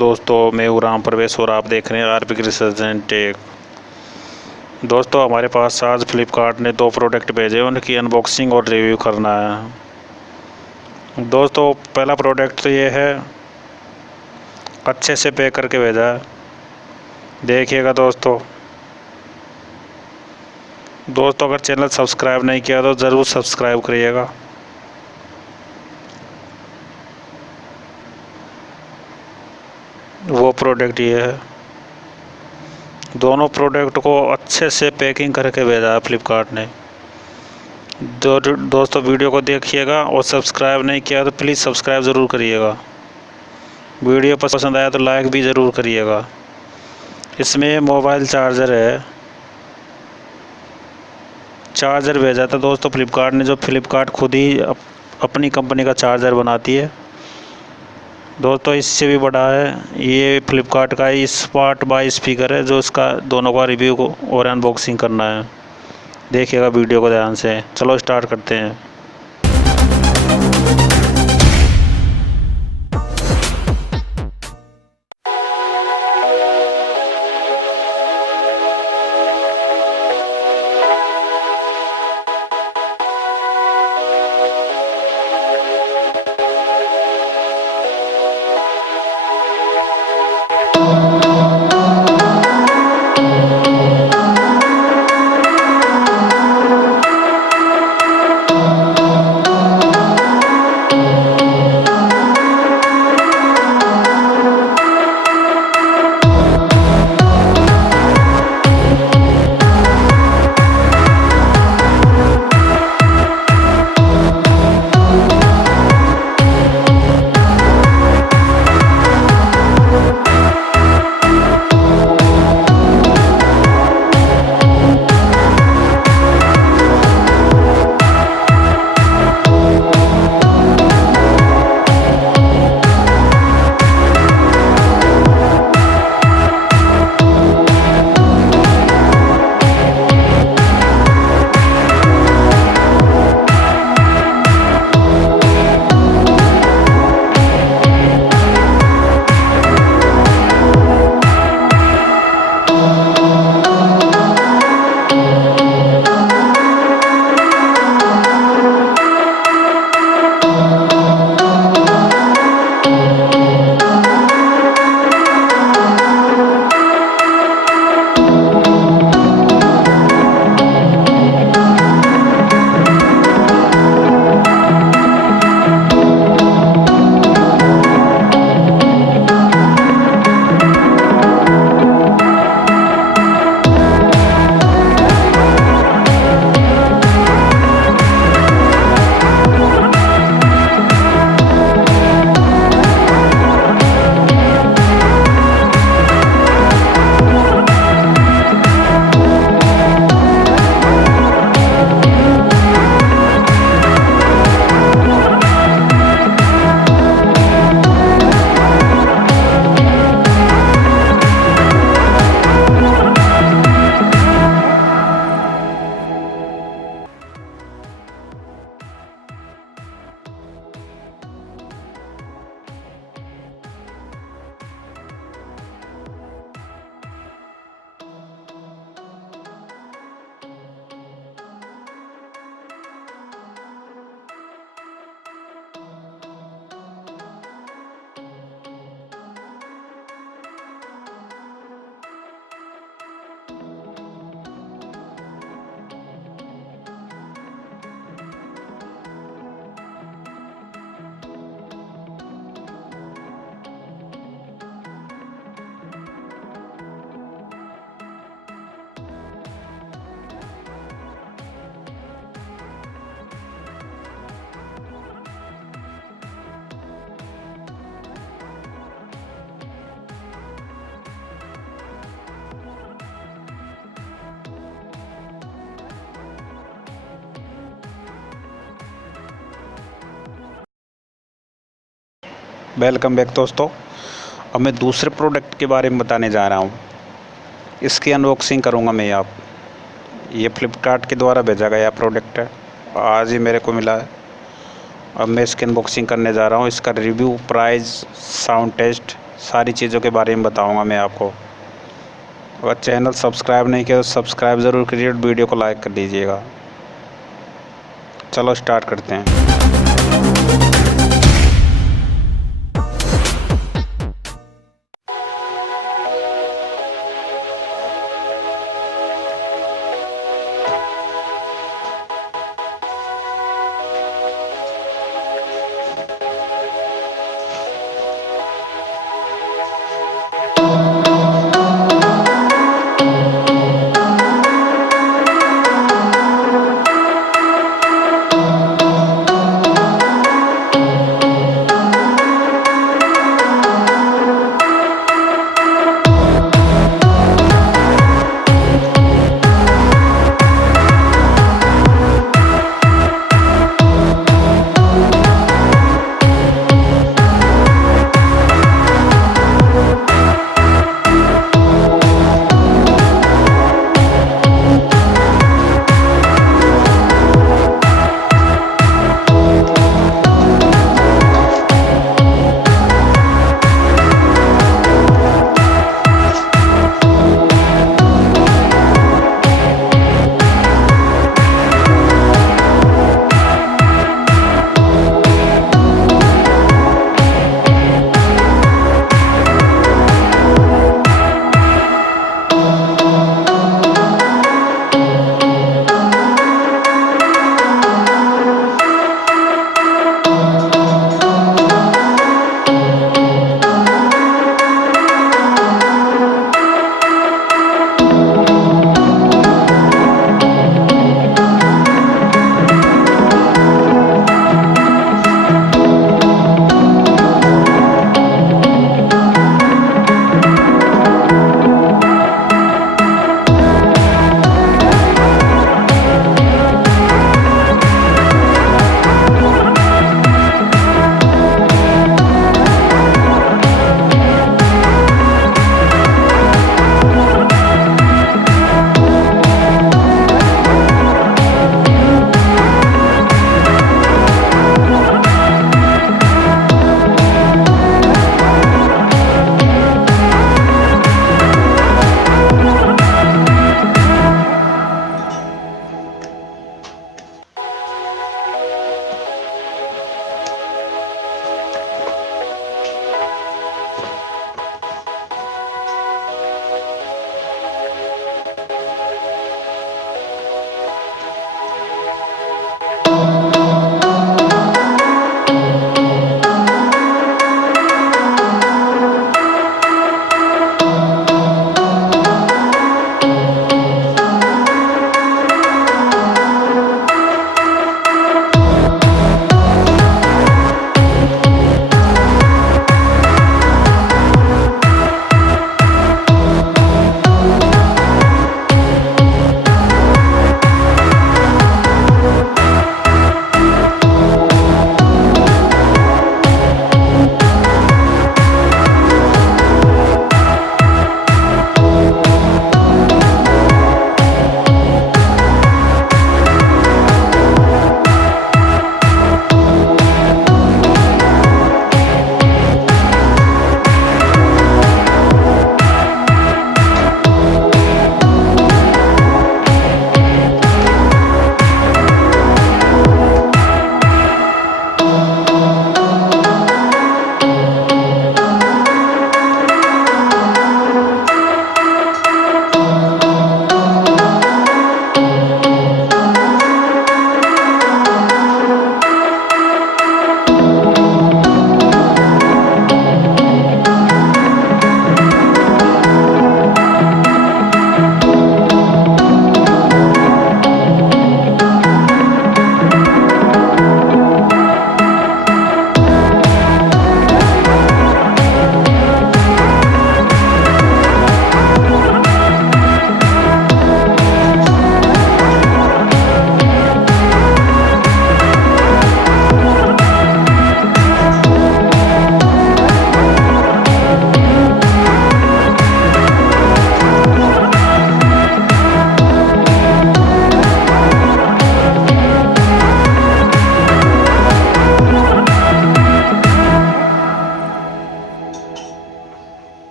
दोस्तों मैं हूँ राम प्रवेश और आप देख रहे हैं आरपी रिसर्च एंड टेक। दोस्तों हमारे पास आज फ्लिपकार्ट ने 2 प्रोडक्ट भेजे, उनकी अनबॉक्सिंग और रिव्यू करना है। दोस्तों पहला प्रोडक्ट तो ये है, अच्छे से पैक करके भेजा है, देखिएगा दोस्तों। अगर चैनल सब्सक्राइब नहीं किया तो ज़रूर सब्सक्राइब करिएगा। वो प्रोडक्ट ये है। दोनों प्रोडक्ट को अच्छे से पैकिंग करके भेजा है फ्लिपकार्ट ने। दोस्तों वीडियो को देखिएगा और सब्सक्राइब नहीं किया तो प्लीज़ सब्सक्राइब ज़रूर करिएगा। वीडियो पसंद आया तो लाइक भी ज़रूर करिएगा। इसमें मोबाइल चार्जर है, चार्जर भेजा था दोस्तों फ्लिपकार्ट ने, जो फ्लिपकार्ट खुद ही अपनी कंपनी का चार्जर बनाती है। दोस्तों इससे भी बड़ा है, ये फ्लिपकार्ट का स्मार्ट बाय स्पीकर है, जो इसका दोनों का रिव्यू को और अनबॉक्सिंग करना है। देखिएगा वीडियो को ध्यान से। चलो स्टार्ट करते हैं। वेलकम बैक दोस्तों। अब मैं दूसरे प्रोडक्ट के बारे में बताने जा रहा हूँ। इसकी अनबॉक्सिंग करूँगा मैं। आप ये फ्लिपकार्ट के द्वारा भेजा गया प्रोडक्ट है, आज ही मेरे को मिला है। अब मैं इसकी अनबॉक्सिंग करने जा रहा हूँ। इसका रिव्यू, प्राइस, साउंड टेस्ट सारी चीज़ों के बारे में बताऊंगा मैं आपको। अगर चैनल सब्सक्राइब नहीं किया तो सब्सक्राइब ज़रूर करिए और वीडियो को लाइक कर दीजिएगा। चलो स्टार्ट करते हैं।